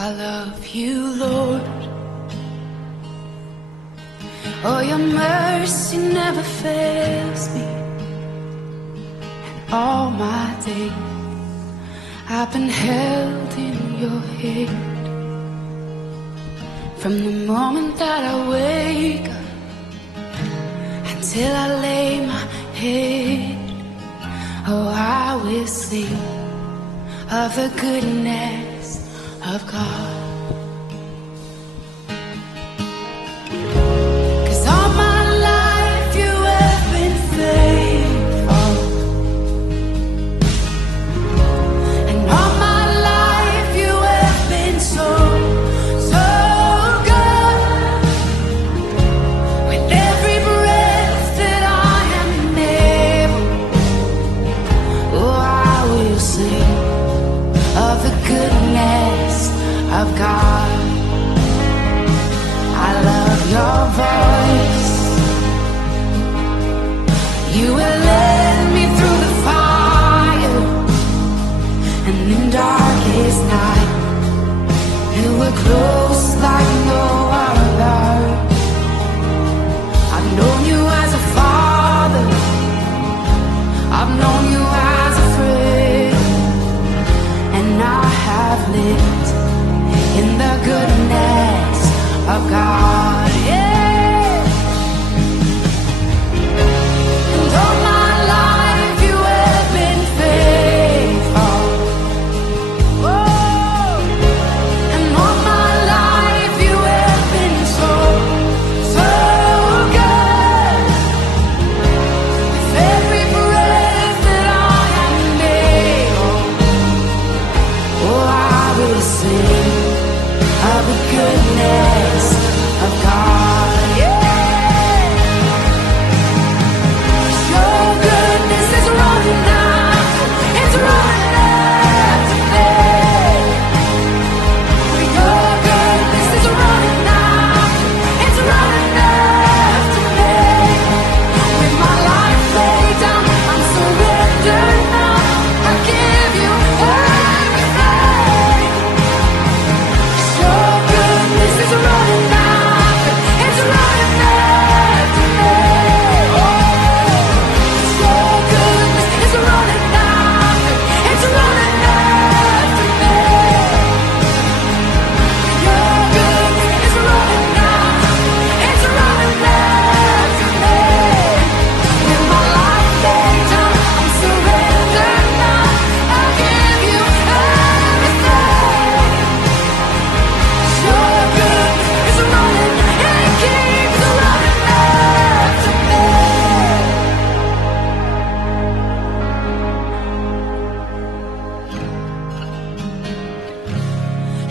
I love you, Lord. Oh, your mercy never fails me. And all my days I've been held in your hand. From the moment that I wake up until I lay my head, oh, I will sing of the goodness of God. 'Cause all my life you have been faithful, and all my life you have been so, so good. With every breath that I am able, oh, I will sing of the goodness of God. I love your voice. You will lead me through the fire, and in darkest night you were close like no other. I've known you as a father, I've known you as a friend, and I have lived in the goodness of God, yeah. And all my life you have been faithful. Oh, and all my life you have been so, so good. With every breath that I am able, oh, I will sing of the goodness of God, yeah. Your goodness is running after, it's running after me. Your goodness is running after, it's running after me. With my life laid down, I'm surrendered now. I give you everything. Your goodness is running after, it's running after me. Oh, your goodness is running after, it's running after me. Your goodness is running after, it's running after me. With my life laid down, I'm surrendered now. I give you everything. Your goodness is running, it keeps running after me.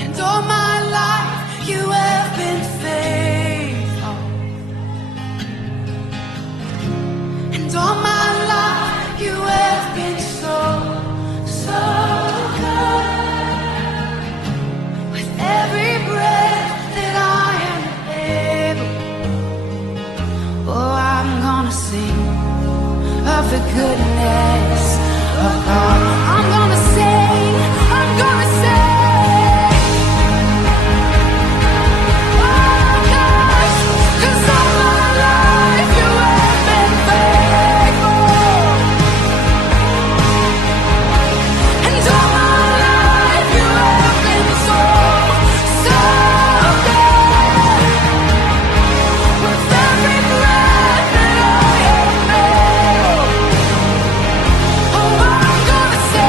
And all my life you have been faithful, and all my life you have been so, so good. With every breath that I am able, oh, I'm gonna sing of the goodness of God. I'm gonna sing, I'm gonna sing. Oh, gosh, 'cause all my life you have been faithful, and all my life you have been so, so good. With every breath that I am able, oh, I'm gonna sing.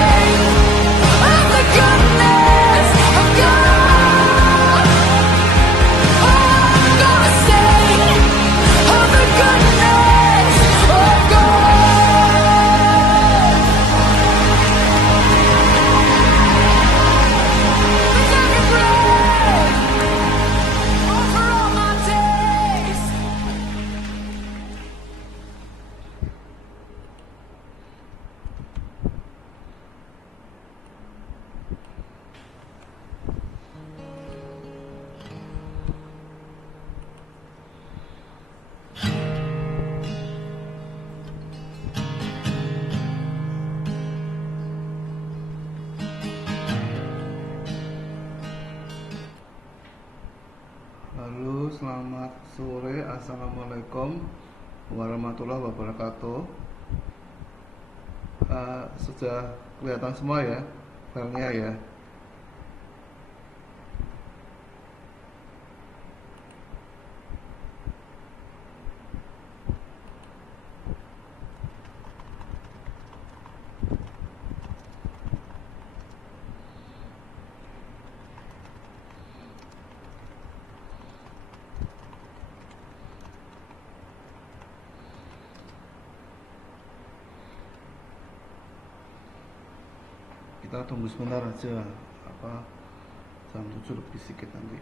Halo, selamat sore. Assalamualaikum warahmatullahi wabarakatuh. Sudah kelihatan semua ya filenya ya. Kita tunggu sebentar aja, jam 7 lebih sedikit nanti.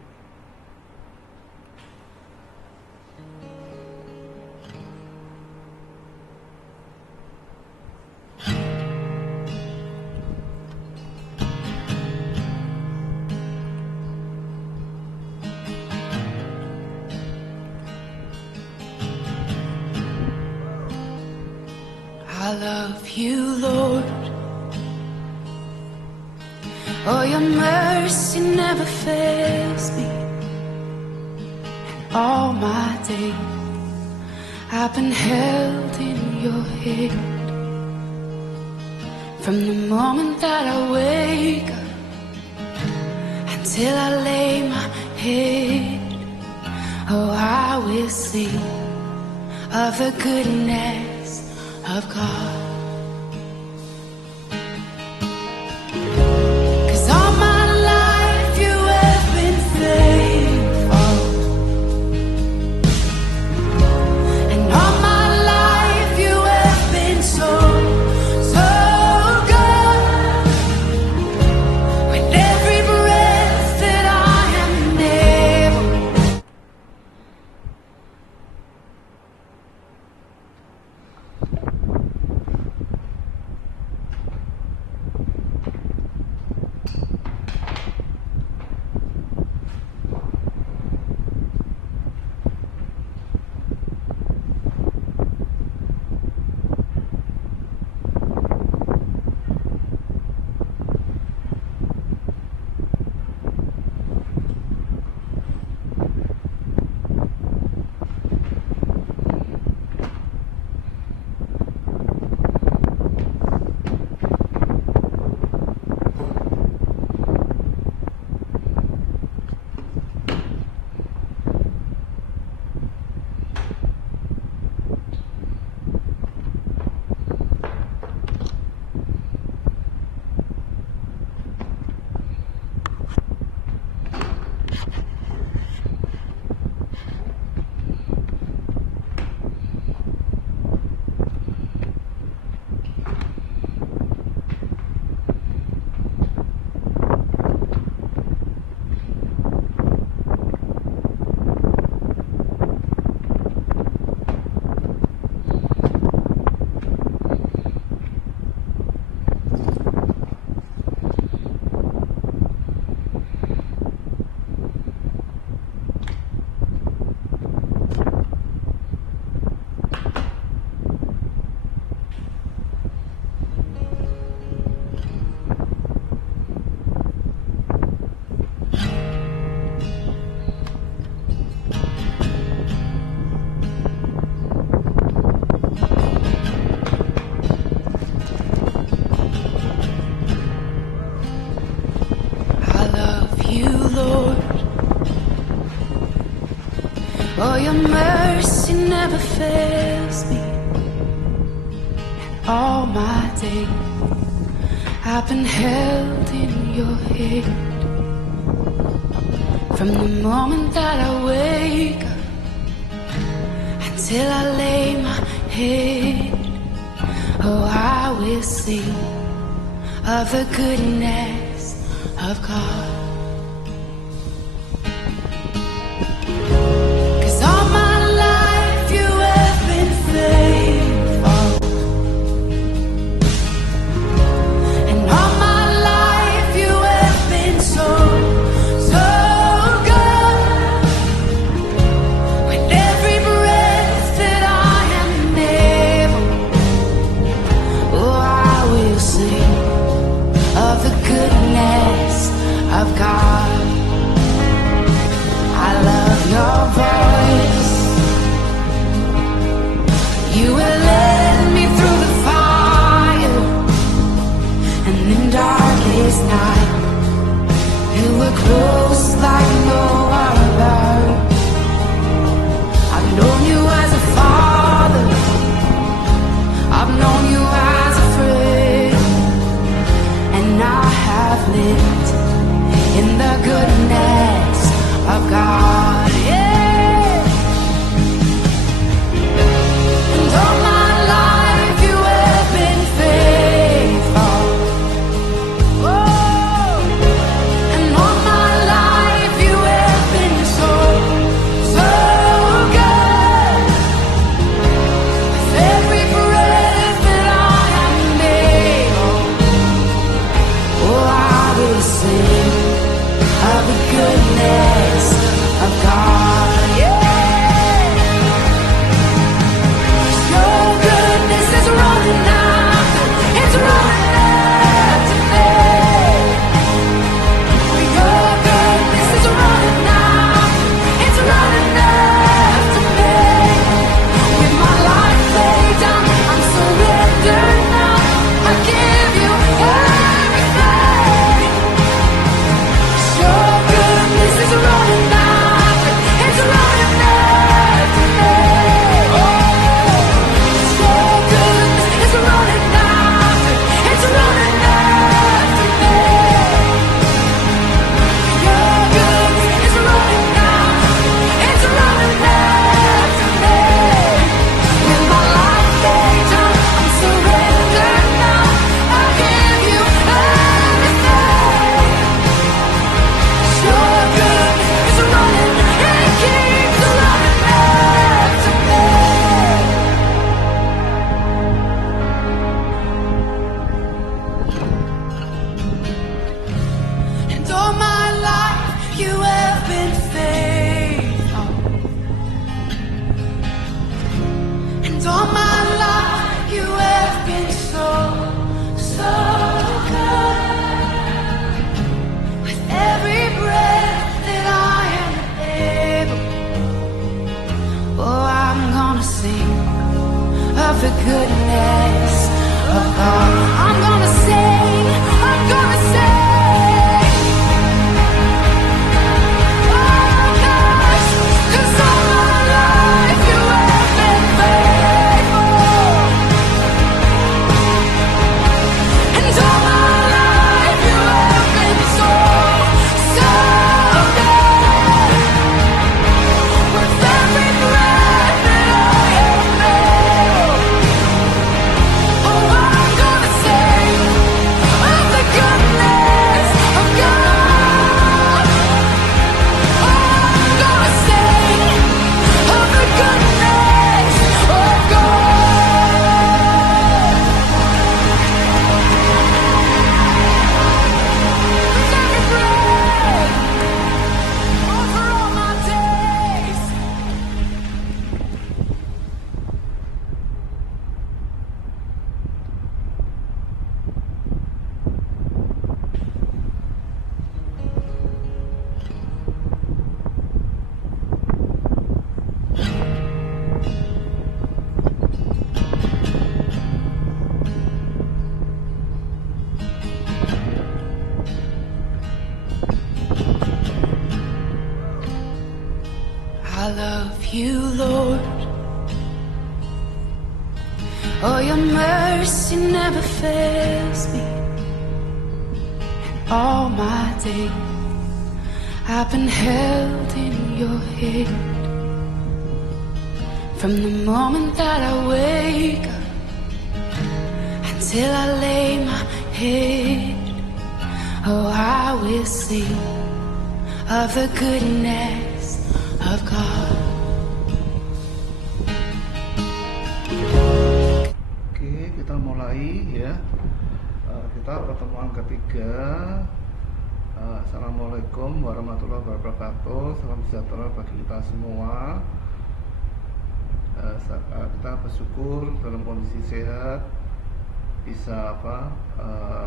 I love you, Lord. Oh, your mercy never fails me. And all my days I've been held in your hand. From the moment that I wake up until I lay my head, oh, I will sing of the goodness of God. Oh, your mercy never fails me. And all my days I've been held in your hand. From the moment that I wake up until I lay my head, oh, I will sing of the goodness of God. Of were close like no other. I've known you as a father, I've known you as a friend, and I have lived in the goodness of God. Yeah. And all my life you have been faithful. Oh, and all my life you have been so, so good. With every breath that I am able, oh, I will sing of the goodness of God. Yeah. Your goodness is running after, it's running after me. Your goodness is running after, it's running after me. With my life laid down, I'm surrendered now. I give you everything. Your goodness is running after, it's running after me. Your goodness is running after, it's running after me. Your goodness is running after, it's running after me. With my life laid down, I'm surrendered now. I give you everything. Your goodness is running, it keeps running after me. And all my life you have been faithful. And all my life you have been so, so good. With every breath that I am able, oh, I'm gonna sing of the goodness of God. I'm gonna sing, I'm gonna sing. Oh gosh, 'cause all my life you have been faithful. And all my life you have been so, so good. With every breath that I am able, oh, I'm gonna sing of the goodness of God. Oh, I'm gonna sing of the goodness of God. With every breath, over all my days. I love you, Lord. Oh, your mercy never fails me. And all my days I've been held in your hand. From the moment that I wake up until I lay my head, oh, I will sing of the goodness of God. Oke, kita mulai ya. Kita pertemuan ketiga. Assalamualaikum warahmatullahi wabarakatuh. Salam sejahtera bagi kita semua. Kita bersyukur dalam kondisi sehat, bisa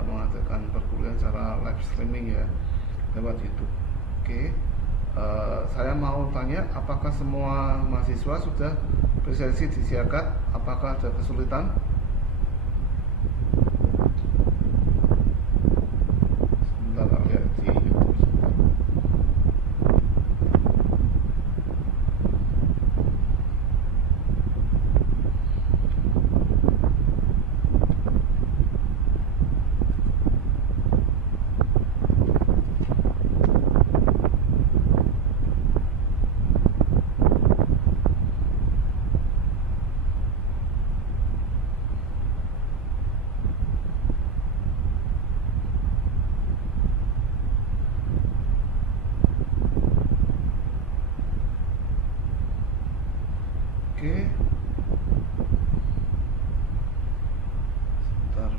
mengadakan perkuliahan secara live streaming ya, lewat YouTube. Oke. Saya mau tanya, apakah semua mahasiswa sudah presentasi disiapkan? Apakah ada kesulitan? Sebentar, lihat di YouTube. Oke. Sebentar.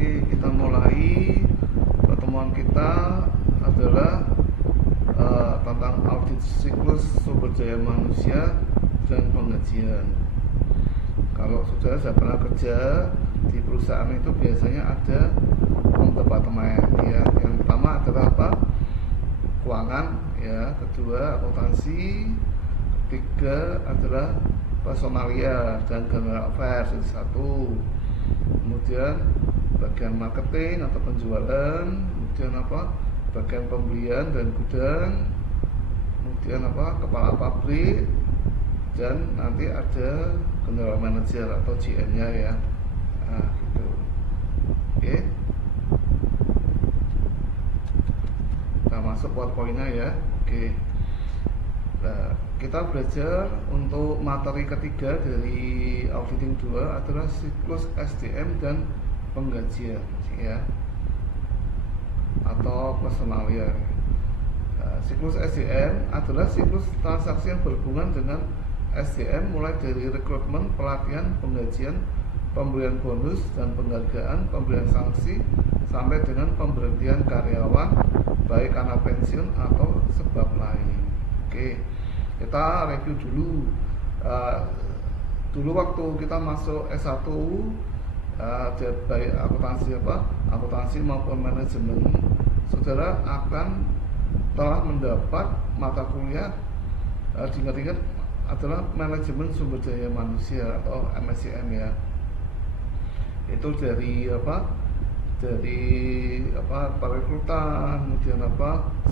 Kita mulai. Pertemuan kita adalah tentang audit siklus sumber daya manusia dan penggajian. Kalau saudara sudah pernah kerja di perusahaan itu biasanya ada departemen ya. Yang pertama adalah apa? Keuangan ya, kedua akuntansi, ketiga adalah personalia dan general affairs itu satu. Kemudian bagian marketing atau penjualan, kemudian apa? Bagian pembelian dan gudang, kemudian apa? Kepala pabrik, dan nanti ada general manager atau GM-nya ya. Nah, gitu. Oke. Kita masuk PowerPoint-nya ya. Oke. Nah, kita belajar untuk materi ketiga dari auditing 2 adalah siklus SDM dan penggajian ya, atau personalia. Siklus SDM adalah siklus transaksi yang berhubungan dengan SDM mulai dari rekrutmen, pelatihan, penggajian, pemberian bonus dan penghargaan, pemberian sanksi sampai dengan pemberhentian karyawan baik karena pensiun atau sebab lain. Oke, kita review dulu. Dulu waktu kita masuk S1 baik akuntansi maupun manajemen, saudara akan telah mendapat mata kuliah diingat-ingat adalah manajemen sumber daya manusia atau MSCM ya. Itu dari perekrutan, kemudian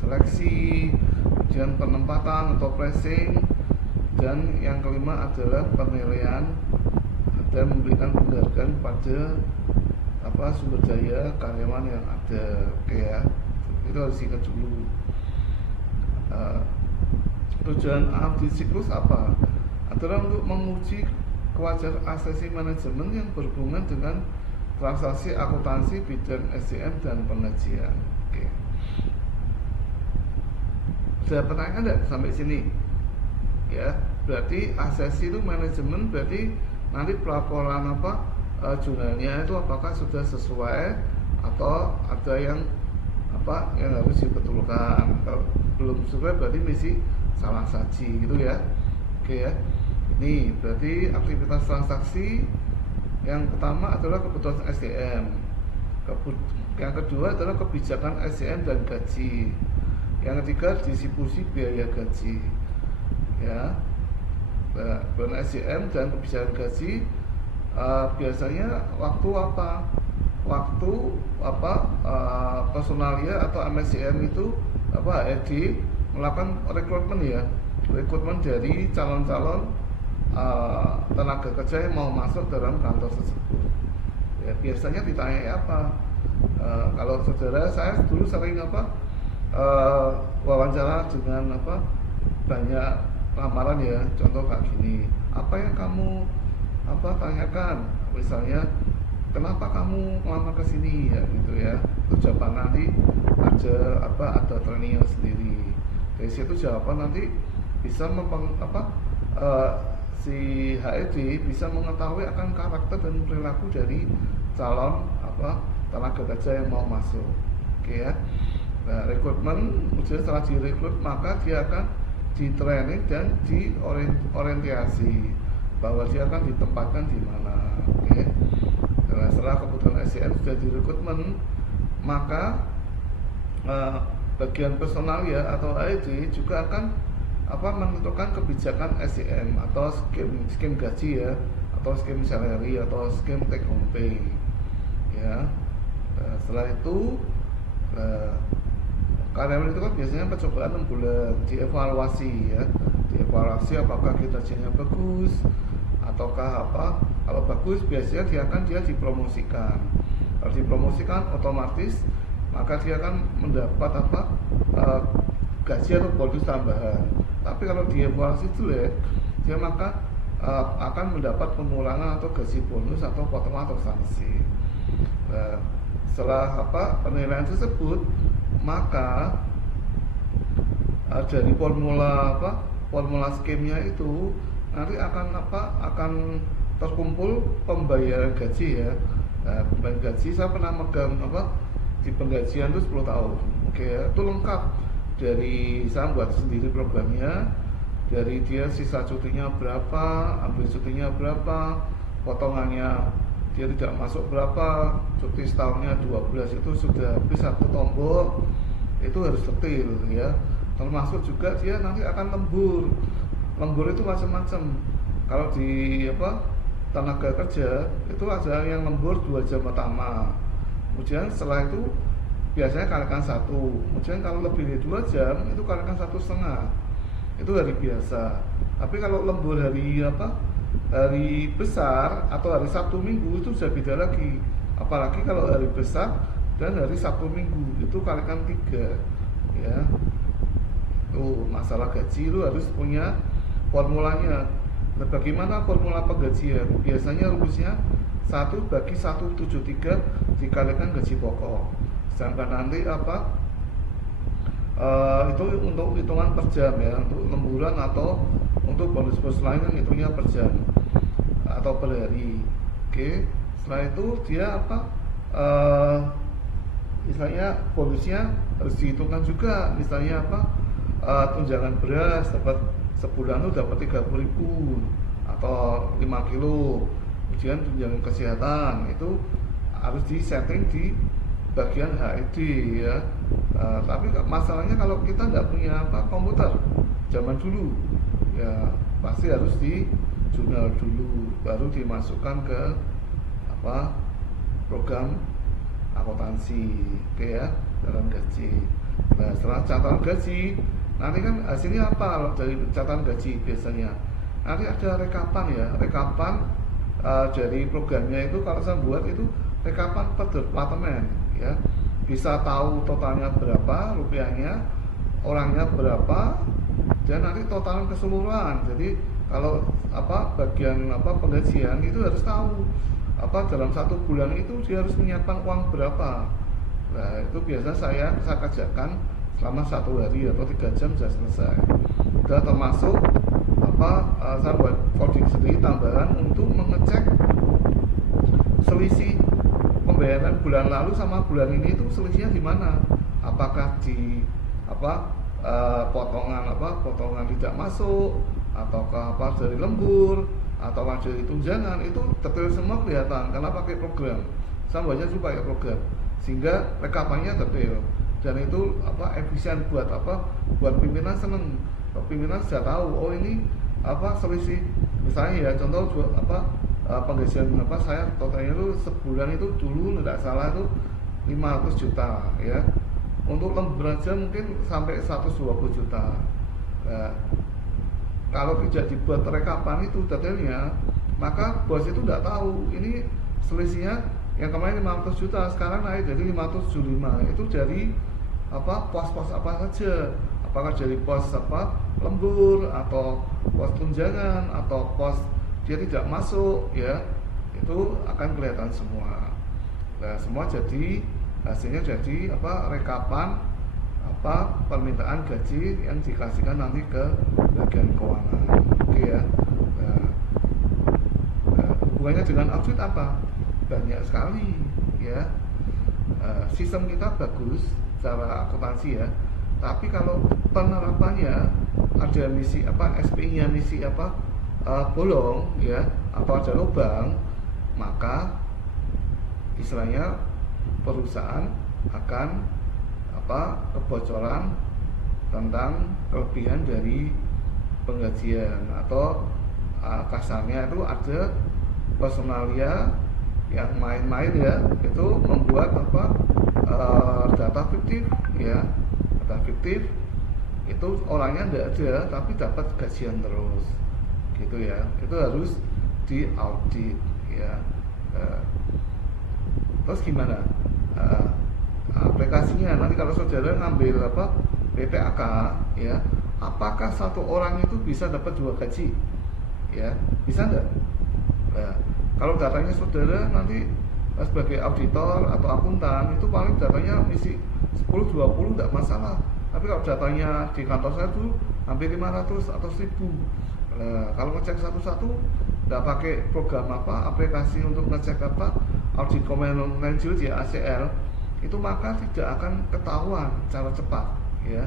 seleksi, kemudian penempatan atau pricing, dan yang kelima adalah penilaian dan memberikan penghargaan pada sumber daya karyawan yang ada. Oke ya, itu harus ingat dulu. Tujuan audit siklus apa? Adalah untuk menguji kewajaran asesi manajemen yang berhubungan dengan transaksi akuntansi bidang SDM dan penggajian. Oke. Sudah pertanyaan enggak sampai sini? Ya, berarti asesi itu manajemen, berarti nanti pelaporan jurnalnya itu apakah sudah sesuai atau ada yang harus dibetulkan. Kalau belum sesuai berarti mesti salah saji gitu ya. Oke ya. Ini berarti aktivitas transaksi yang pertama adalah kebutuhan SDM. Yang kedua adalah kebijakan SDM dan gaji. Yang ketiga distribusi biaya gaji. Ya. Kebutuhan SDM dan kebijakan gaji biasanya waktu personalia atau MSCM itu HRD melakukan rekrutmen ya, rekrutmen dari calon-calon tenaga kerja yang mau masuk dalam kantor tersebut. Ya, biasanya ditanya apa? Kalau saudara saya dulu sering wawancara dengan banyak lamaran ya, contoh kayak gini, apa yang kamu tanyakan, misalnya kenapa kamu ngelamar ke sini ya gitu ya. Itu jawaban nanti ada trainingnya sendiri. Dari situ jawaban nanti bisa si HRD bisa mengetahui akan karakter dan perilaku dari calon tenaga kerja yang mau masuk. Oke ya. Nah, rekrutmen, kemudian setelah direkrut maka dia akan di training dan diorientasi bahwa dia akan ditempatkan di mana. Oke. Nah, setelah kebutuhan SDM sudah direkrutmen, maka bagian personal ya atau HRD juga akan menentukan kebijakan SDM atau skim gaji ya, atau skim salary atau skim take home pay ya. Setelah itu karyawan itu kan biasanya percobaan 6 bulan, dievaluasi ya, dievaluasi apakah kinerjanya bagus ataukah kalau bagus biasanya dia dipromosikan. Kalau dipromosikan otomatis maka dia akan mendapat gaji atau bonus tambahan. Tapi kalau dievaluasi jelek, dia maka akan mendapat pengurangan atau gaji bonus atau potongan atau sanksi. Setelah penilaian tersebut, maka dari formula skemnya itu nanti akan terkumpul pembayaran gaji ya. Pembayaran gaji saya pernah megang di penggajian itu 10 tahun. Oke ya, itu lengkap dari saya buat sendiri programnya, dari dia sisa cutinya berapa, ambil cutinya berapa, potongannya dia tidak masuk berapa, cuti setahunnya 12 itu sudah habis satu tombol, itu harus detail ya. Termasuk juga dia nanti akan lembur itu macam-macam. Kalau di tenaga kerja itu ada yang lembur 2 jam pertama, kemudian setelah itu biasanya kalikan 1, kemudian kalau lebih dari 2 jam itu kalikan 1,5, itu hari biasa. Tapi kalau lembur hari besar atau hari Sabtu Minggu itu sudah beda lagi. Apalagi kalau hari besar dan hari Sabtu Minggu itu kalikan 3 ya. Tuh, masalah gaji itu harus punya formulanya. Nah, bagaimana formula penggajian? Biasanya rumusnya 1/173 dikalikan gaji pokok. Sedangkan nanti itu untuk hitungan per jam ya, untuk lemburan atau untuk bonus-bonus lain yang hitungnya per jam atau per hari. Oke, setelah itu dia misalnya bonusnya harus dihitungkan juga. Misalnya tunjangan beras dapat sebulan itu dapat 30.000 atau 5 kilo. Kemudian tunjangan kesehatan itu harus disetting di bagian HID ya. Tapi masalahnya kalau kita tidak punya komputer zaman dulu ya, pasti harus di jurnal dulu baru dimasukkan ke program akuntansi ya, dalam gaji. Nah, setelah catatan gaji nanti kan hasilnya kalau dari catatan gaji biasanya nanti ada rekapan dari programnya itu. Kalau saya buat itu rekapan per departemen ya, bisa tahu totalnya berapa rupiahnya, orangnya berapa, dan nanti totalan keseluruhan. Jadi kalau bagian penggajian itu harus tahu dalam 1 bulan itu dia harus menyiapkan uang berapa. Nah, itu biasa saya kerjakan selama 1 hari atau 3 jam sudah selesai. Sudah termasuk saya buat coding sendiri tambahan untuk mengecek selisih pembayaran bulan lalu sama bulan ini itu selisihnya di mana. Apakah di potongan tidak masuk, ataukah dari lembur, atau dari tunjangan, itu detail semua kelihatan karena pakai program. Saya buatnya juga pakai program sehingga rekapannya detail dan itu efisien buat pimpinan seneng. Pimpinan sudah tahu ini selisih, misalnya ya contoh penggajian saya totalnya itu sebulan itu dulu tidak salah itu 500 juta ya. Untuk lembur aja mungkin sampai 120 juta. Nah, kalau tidak dibuat rekapan itu detailnya, maka bos itu tidak tahu ini selisihnya yang kemarin 500 juta sekarang naik jadi 575. Itu dari pos-pos apa saja, apakah dari pos lembur atau pos tunjangan atau pos dia tidak masuk ya, itu akan kelihatan semua. Nah, semua jadi hasilnya jadi rekapan permintaan gaji yang dikasihkan nanti ke bagian keuangan. Oke ya. Hubungannya dengan audit apa? Banyak sekali ya. Sistem kita bagus secara akuntansi ya, tapi kalau penerapannya ada misi SPI-nya misi bolong ya, atau ada lubang, maka istilahnya perusahaan akan kebocoran tentang kelebihan dari penggajian, atau kasarnya itu ada personalia yang main-main ya, itu membuat data fiktif ya, data fiktif itu orangnya tidak ada tapi dapat gajian terus gitu ya. Itu harus diaudit ya. Terus gimana aplikasinya? Nanti kalau saudara ngambil PPAK ya, apakah satu orang itu bisa dapat 2 gaji ya? Bisa enggak? Nah, kalau datanya saudara nanti sebagai auditor atau akuntan, itu paling datanya misi 10-20 enggak masalah. Tapi kalau datanya di kantor saya tuh hampir 500 atau 1000. Nah, kalau ngecek satu-satu enggak pakai program aplikasi untuk ngecek audit command language ya, ACL, itu maka tidak akan ketahuan secara cepat ya.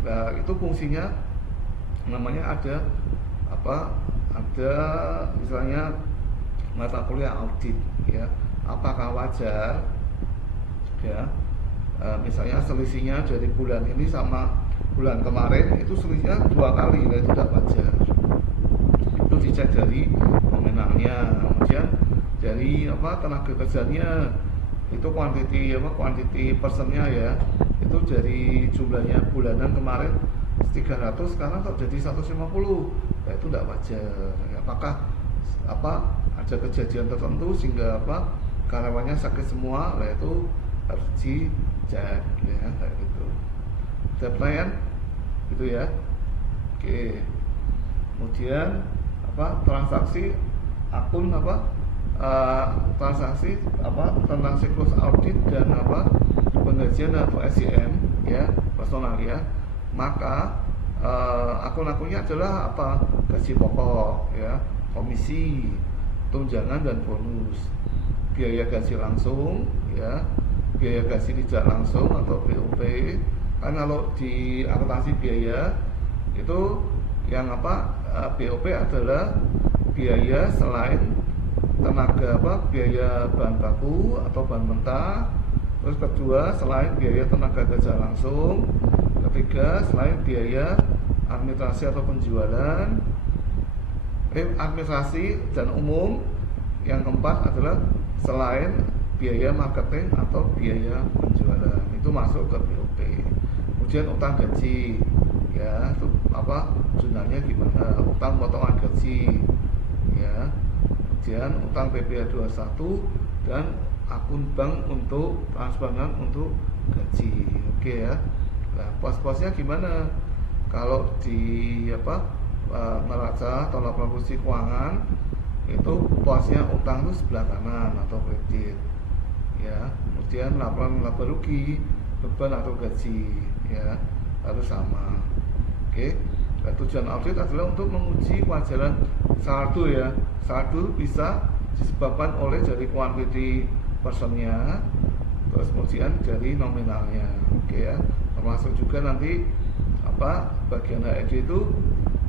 Nah, itu fungsinya namanya ada misalnya mata kuliah audit ya. Apakah wajar ya, misalnya selisihnya dari bulan ini sama bulan kemarin itu selisihnya 2 kali, nah itu tidak wajar. Itu dicek dari nominalnya, kemudian dari tenaga kerjanya, itu quantity personnya ya, itu dari jumlahnya bulanan kemarin 300 sekarang kok jadi 150, nah itu tidak wajar ya. Apakah ada kejadian tertentu sehingga karyawannya sakit semua, nah itu harus dicek ya, kayak gitu. Ada pertanyaan gitu ya. Oke, kemudian transaksi akun transaksi tentang siklus audit dan penggajian atau SCM ya, personal ya. Maka akun-akunnya adalah gaji pokok ya, komisi, tunjangan dan bonus, biaya gaji langsung ya, biaya gaji tidak langsung atau BOP. Kan kalau di akuntansi biaya itu yang BOP adalah biaya selain tenaga biaya bahan baku atau bahan mentah. Terus kedua, selain biaya tenaga kerja langsung. Ketiga, selain biaya administrasi atau penjualan, administrasi dan umum. Yang keempat adalah selain biaya marketing atau biaya penjualan, itu masuk ke BOP. Kemudian utang gaji ya, itu jumlahnya gimana, utang potongan gaji ya. Kemudian utang PPh 21 dan akun bank untuk transparan untuk gaji. Oke ya. Nah, pos-posnya gimana? Kalau di neraca atau laporan posisi keuangan, itu posnya utang itu sebelah kanan atau kredit ya. Kemudian laporan laba rugi, beban atau gaji ya, harus sama. Oke. Nah, tujuan audit adalah untuk menguji kewajaran saldo ya. Saldo bisa disebabkan oleh dari quantity personnya, terus kemudian dari nominalnya. Oke ya. Termasuk juga nanti bagian HED itu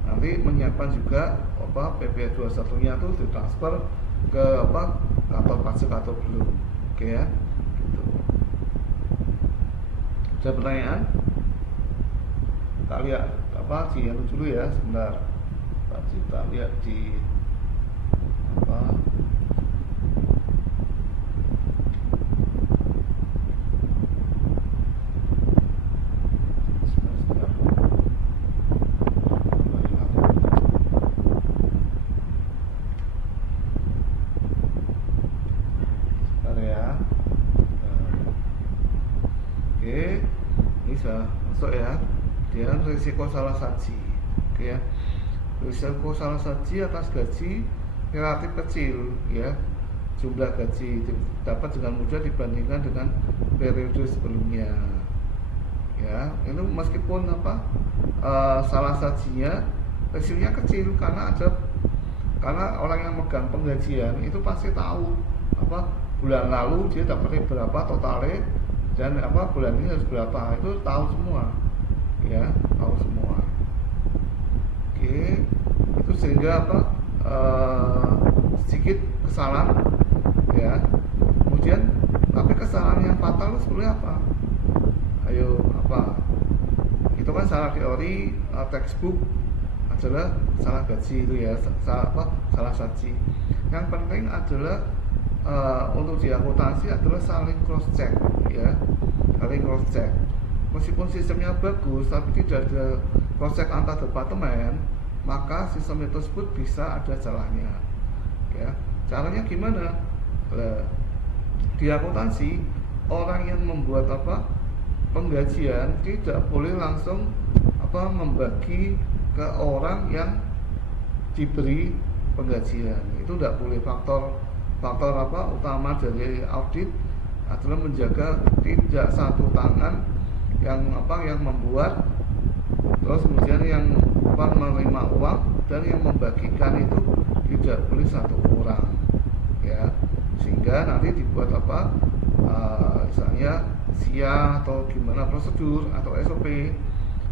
nanti menyiapkan juga PPh 21 nya itu ditransfer ke kantor pajak atau belum. Oke ya, gitu. Ada pertanyaan? Kita lihat di yang dulu ya, sebentar. Kita lihat di masuk ya. Dia risiko salah saji. Oke ya. Risiko salah saji atas gaji relatif kecil ya. Jumlah gaji dapat dengan mudah dibandingkan dengan periode sebelumnya. Ya, ini meskipun salah sajinya risikonya kecil karena orang yang megang penggajian itu pasti tahu bulan lalu dia dapatnya berapa totalnya, dan bulan ini harus berapa, itu tahu semua ya, tahu semua. Oke, itu sehingga sedikit kesalahan ya. Kemudian tapi kesalahan yang fatal itu sebenarnya apa? Ayo, apa? Itu kan salah teori, textbook adalah salah gaji itu ya, salah saji. Yang penting adalah untuk di akuntansi adalah saling cross check ya, saling cross check. Meskipun sistemnya bagus tapi tidak ada cross check antar departemen, maka sistem tersebut bisa ada salahnya ya. Caranya gimana? Di akuntansi orang yang membuat penggajian tidak boleh langsung membagi ke orang yang diberi penggajian. Itu tidak boleh. Faktor utama dari audit adalah menjaga tidak satu tangan yang membuat, terus kemudian yang menerima uang dan yang membagikan itu tidak boleh satu orang ya, sehingga nanti dibuat misalnya SIA atau gimana prosedur atau SOP,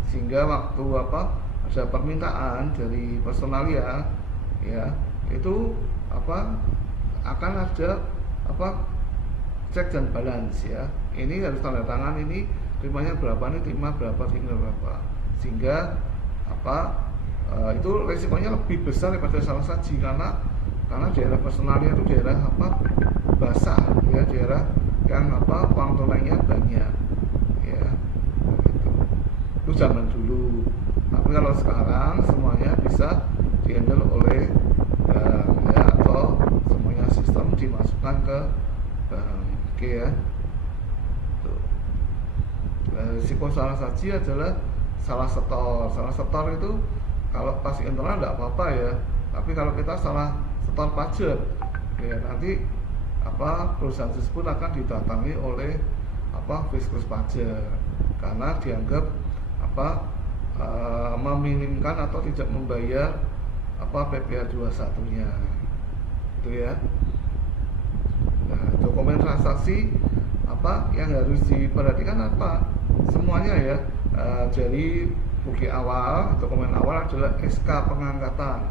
sehingga waktu ada permintaan dari personalia ya, itu akan ada cek dan balance ya. Ini harus tanda tangan, ini terimanya berapa, ini terima berapa, sehingga itu resikonya lebih besar daripada salah saji, karena daerah personalia itu daerah basah ya, daerah yang uang tunainya banyak ya, gitu. Itu zaman dulu. Tapi kalau sekarang semuanya bisa dihandle oleh bank ya, atau semuanya sistem dimasukkan ke bank. Oke ya. Risiko salah saji adalah salah setor itu kalau pas internal tidak apa-apa ya, tapi kalau kita salah setor pajak ya, nanti perusahaan tersebut akan didatangi oleh fiskus pajak karena dianggap meminimkan atau tidak membayar PPh 21-nya itu ya. Nah, dokumen transaksi yang harus diperhatikan semuanya ya. Dari bukti awal, dokumen awal adalah SK pengangkatan,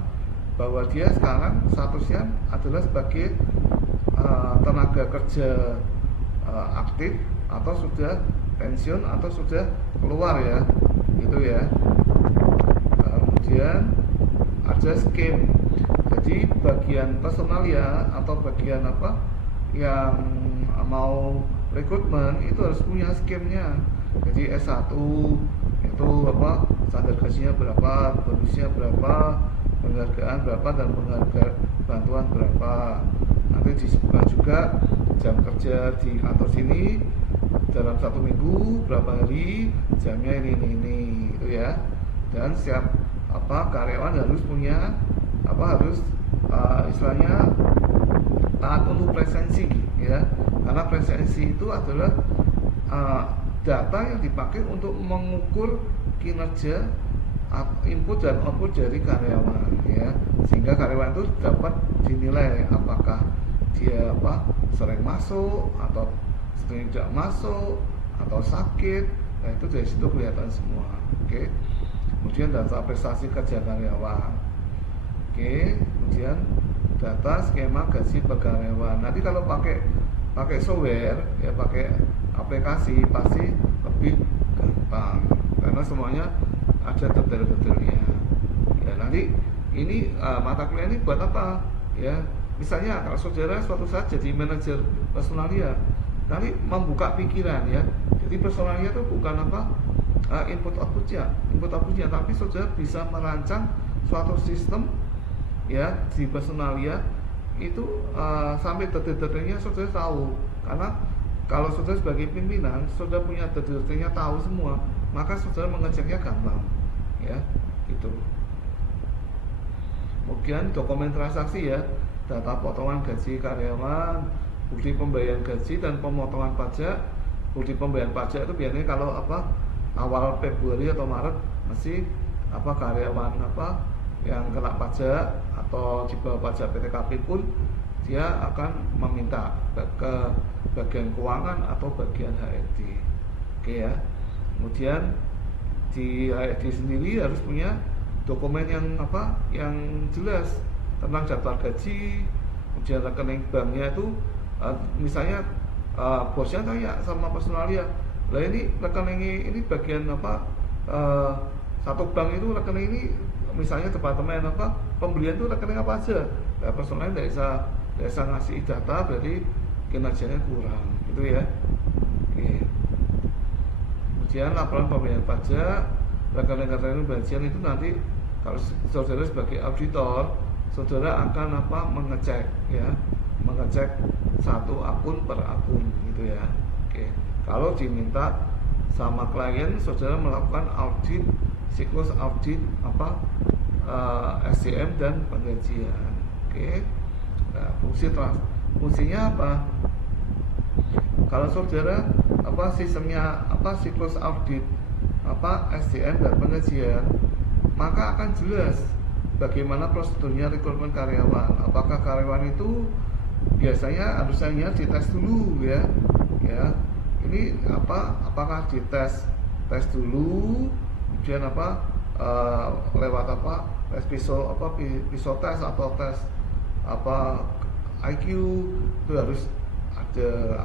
bahwa dia sekarang statusnya adalah sebagai tenaga kerja aktif atau sudah pensiun atau sudah keluar ya, gitu ya. Kemudian ada skim, jadi bagian personalia atau bagian yang mau rekrutmen itu harus punya skimnya. Jadi S1 itu standar gajinya berapa, bonusnya berapa, penghargaan berapa, dan penghargaan bantuan berapa. Nanti disebutkan juga jam kerja di kantor sini dalam 1 minggu berapa hari, jamnya ini itu ya. Dan setiap karyawan harus punya istilahnya taat untuk presensi ya, karena presensi itu adalah data yang dipakai untuk mengukur kinerja input dan output dari karyawan ya, sehingga karyawan itu dapat dinilai apakah dia sering masuk atau sering tidak masuk atau sakit. Nah, itu dari situ kelihatan semua. Oke. Kemudian data prestasi kerja karyawan. Oke. Kemudian data skema gaji per karyawan. Nanti kalau pakai software ya, pakai aplikasi pasti lebih gampang karena semuanya ada detail-detailnya ya. Nanti ini mata kuliah ini buat apa ya, misalnya kalau saudara suatu saat jadi manajer personalia, nanti membuka pikiran ya. Jadi personalia itu bukan input outputnya, tapi saudara bisa merancang suatu sistem ya di personalia itu sampai detail-detailnya saudara tahu. Karena kalau saudara sebagai pimpinan, saudara punya detail-detailnya, tahu semua, maka saudara mengeceknya gampang ya, gitu. Kemudian dokumen transaksi ya, data potongan gaji karyawan, bukti pembayaran gaji dan pemotongan pajak. Bukti pembayaran pajak itu biasanya kalau awal Februari atau Maret masih karyawan yang kena pajak atau di bawah pajak PTKP pun dia akan meminta ke bagian keuangan atau bagian HRD. Oke ya. Kemudian di HRD sendiri harus punya dokumen yang jelas tentang daftar gaji, kemudian rekening banknya itu Misalnya bosnya tanya sama personalia, lah ini rekening ini bagian apa, satu bank itu rekening ini, misalnya departemen apa pembelian itu rekening apa aja. Nah, personalia tidak bisa ngasih data, berarti kinerjanya kurang gitu ya. Oke. Kemudian laporan pembayaran pajak, rekening-rekening pembayaran itu nanti kalau saudara sebagai auditor, saudara akan apa, mengecek ya, mengecek satu akun per akun gitu ya. Oke. Kalau diminta sama klien, saudara melakukan audit, siklus audit apa, SDM dan penggajian. Oke. Nah, fungsinya apa? Kalau saudara apa sistemnya apa, siklus audit apa SDM dan penggajian, maka akan jelas bagaimana prosedurnya rekrutmen karyawan. Apakah karyawan itu biasanya harusnya dites dulu ya, ini apa, apakah dites dulu, kemudian apa, lewat apa, tes pisau tes atau tes apa IQ itu harus ada,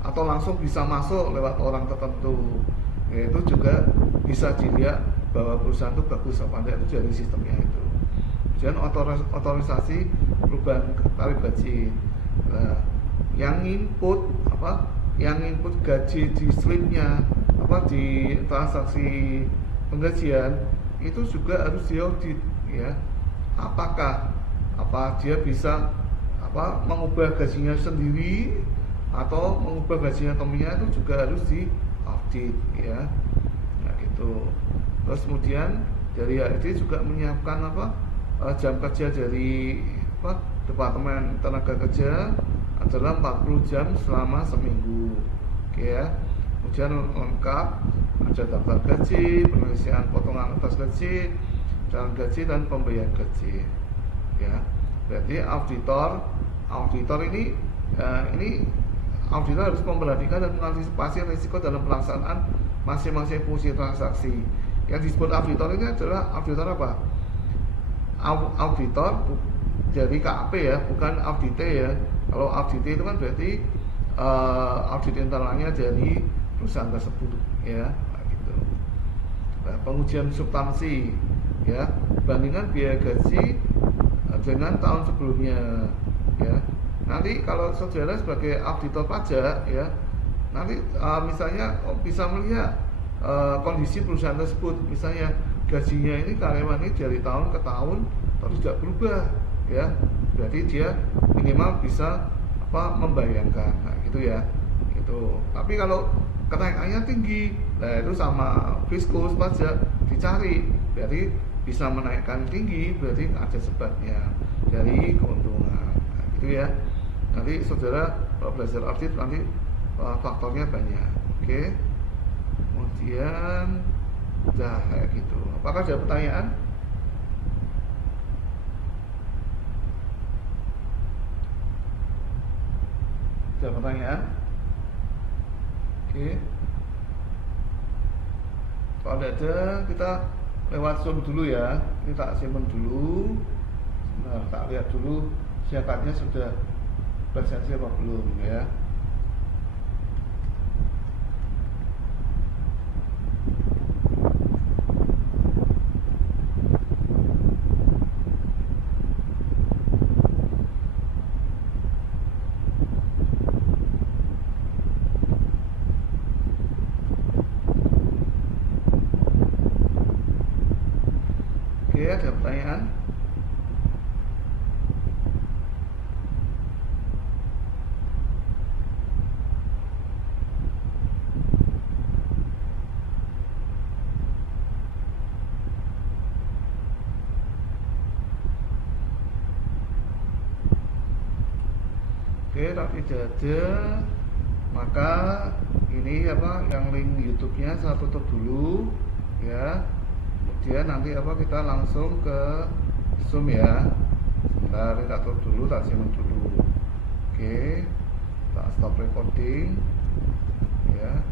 atau langsung bisa masuk lewat orang tertentu. Ya, itu juga bisa dilihat bahwa perusahaan itu bagus apa enggak itu dari sistemnya itu. Kemudian otorisasi perubahan tarif gaji. Nah, yang input gaji di slipnya apa, di transaksi penggajian itu juga harus diaudit ya. Apakah dia bisa apa mengubah gajinya sendiri atau mengubah gajinya temennya, itu juga harus diaudit ya. Nah gitu. Terus kemudian dari HRD juga menyiapkan apa, jam kerja dari apa, Departemen Tenaga Kerja adalah 40 jam selama seminggu. Oke ya. Kemudian lengkap ada daftar gaji, penyelesaian potongan atas gaji, jalan gaji dan pembayaran gaji. Ya. Berarti auditor ini auditor harus memperhatikan dan mengantisipasi risiko dalam pelaksanaan masing-masing fungsi transaksi. Yang disebut auditor ini adalah auditor apa? Auditor dari KAP ya, bukan audite ya. Kalau audite itu kan berarti audit internalnya dari perusahaan tersebut ya, gitu. Nah, pengujian substansi ya, bandingkan biaya gaji dengan tahun sebelumnya ya. Nanti kalau saudara sebagai auditor pajak ya, nanti misalnya bisa melihat kondisi perusahaan tersebut, misalnya gajinya ini karyawan ini dari tahun ke tahun terus tidak berubah ya, berarti dia minimal bisa apa, membayangkan, nah gitu ya gitu. Tapi kalau kenaikannya tinggi, nah itu sama fiskus pajak dicari, berarti bisa menaikkan tinggi, berarti ada sebabnya dari keuntungan, nah gitu ya. Nanti saudara kalau belajar audit nanti faktornya banyak. Oke. Kemudian udah kayak gitu. Apakah ada pertanyaan? Ada pertanyaan? Oke. Kalau ada, kita lewat Zoom dulu ya. Ini tak simpan dulu. Nah, tak lihat dulu siapatnya sudah presensi apa belum ya. Oke, ada pertanyaan? Oke, tapi tidak ada, maka ini apa, yang link YouTube-nya saya tutup dulu ya. Kemudian nanti apa, kita langsung ke Zoom ya. Sebentar, kita tutup dulu, tak simpan dulu. Oke, tak stop recording ya.